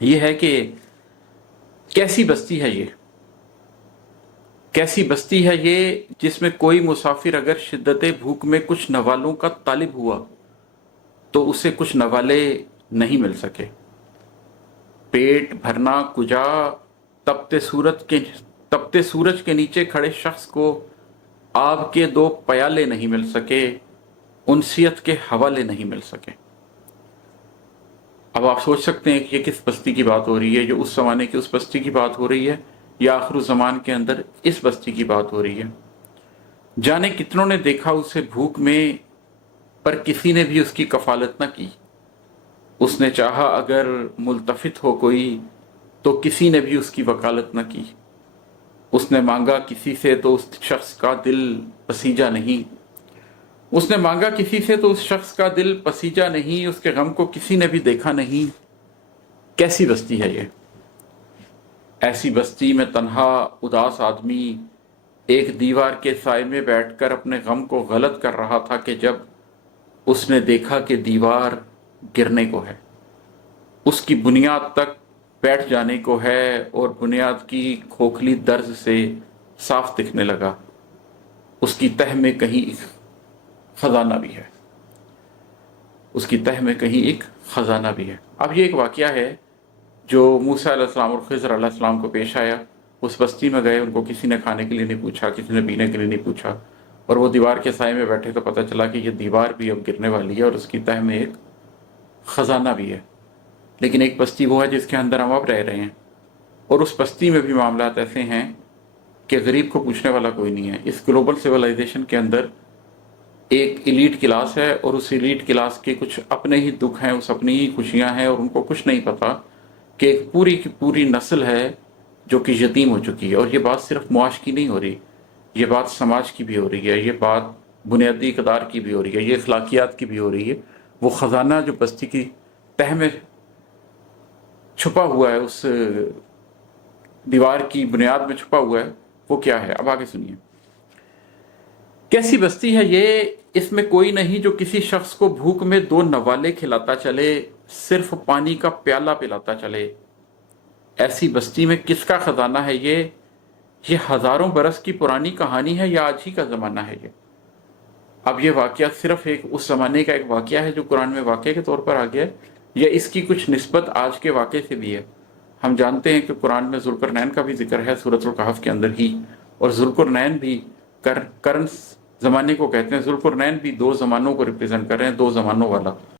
یہ ہے کہ کیسی بستی ہے یہ، کیسی بستی ہے یہ جس میں کوئی مسافر اگر شدت بھوک میں کچھ نوالوں کا طالب ہوا تو اسے کچھ نوالے نہیں مل سکے۔ پیٹ بھرنا کجا، تپتے سورج کے نیچے کھڑے شخص کو آب کے دو پیالے نہیں مل سکے، انسیت کے حوالے نہیں مل سکے۔ اب آپ سوچ سکتے ہیں کہ یہ کس بستی کی بات ہو رہی ہے، جو اس زمانے کی اس بستی کی بات ہو رہی ہے یا آخر الزمان کے اندر اس بستی کی بات ہو رہی ہے۔ جانے کتنوں نے دیکھا اسے بھوک میں، پر کسی نے بھی اس کی کفالت نہ کی۔ اس نے چاہا اگر ملتفت ہو کوئی تو کسی نے بھی اس کی وکالت نہ کی۔ اس نے مانگا کسی سے تو اس شخص کا دل پسیجا نہیں، اس نے مانگا کسی سے تو اس شخص کا دل پسیجا نہیں، اس کے غم کو کسی نے بھی دیکھا نہیں۔ کیسی بستی ہے یہ؟ ایسی بستی میں تنہا اداس آدمی ایک دیوار کے سائے میں بیٹھ کر اپنے غم کو غلط کر رہا تھا کہ جب اس نے دیکھا کہ دیوار گرنے کو ہے، اس کی بنیاد تک بیٹھ جانے کو ہے، اور بنیاد کی کھوکھلی درز سے صاف دکھنے لگا اس کی تہ میں کہیں ایک خزانہ بھی ہے، اس کی تہ میں کہیں ایک خزانہ بھی ہے۔ اب یہ ایک واقعہ ہے جو موسیٰ علیہ السلام اور خضر علیہ السلام کو پیش آیا۔ اس بستی میں گئے، ان کو کسی نے کھانے کے لیے نہیں پوچھا، کسی نے پینے کے لیے نہیں پوچھا، اور وہ دیوار کے سائے میں بیٹھے تو پتہ چلا کہ یہ دیوار بھی اب گرنے والی ہے اور اس کی تہ میں ایک خزانہ بھی ہے۔ لیکن ایک بستی وہ ہے جس کے اندر ہم اب رہ رہے ہیں، اور اس بستی میں بھی معاملات ایسے ہیں کہ غریب کو پوچھنے والا کوئی نہیں ہے۔ اس گلوبل سویلائزیشن کے اندر ایک ایلیٹ کلاس ہے، اور اس ایلیٹ کلاس کے کچھ اپنے ہی دکھ ہیں، اس اپنی ہی خوشیاں ہیں، اور ان کو کچھ نہیں پتا کہ ایک پوری کی پوری نسل ہے جو کہ یتیم ہو چکی ہے۔ اور یہ بات صرف معاش کی نہیں ہو رہی، یہ بات سماج کی بھی ہو رہی ہے، یہ بات بنیادی اقدار کی بھی ہو رہی ہے، یہ اخلاقیات کی بھی ہو رہی ہے۔ وہ خزانہ جو بستی کی تہ میں چھپا ہوا ہے، اس دیوار کی بنیاد میں چھپا ہوا ہے، وہ کیا ہے؟ اب آگے سنیے۔ کیسی بستی ہے یہ، اس میں کوئی نہیں جو کسی شخص کو بھوک میں دو نوالے کھلاتا چلے، صرف پانی کا پیالہ پلاتا چلے۔ ایسی بستی میں کس کا خزانہ ہے یہ ہزاروں برس کی پرانی کہانی ہے یا آج ہی کا زمانہ ہے یہ؟ اب یہ واقعہ صرف ایک اس زمانے کا ایک واقعہ ہے جو قرآن میں واقعے کے طور پر آ گیا ہے، یا اس کی کچھ نسبت آج کے واقعے سے بھی ہے؟ ہم جانتے ہیں کہ قرآن میں ذوالقرنین کا بھی ذکر ہے سورۃ الکہف کے اندر ہی، اور ذوالقرنین بھی کرن زمانے کو کہتے ہیں۔ ذوالقرنین بھی دو زمانوں کو ریپرزینٹ کر رہے ہیں، دو زمانوں والا۔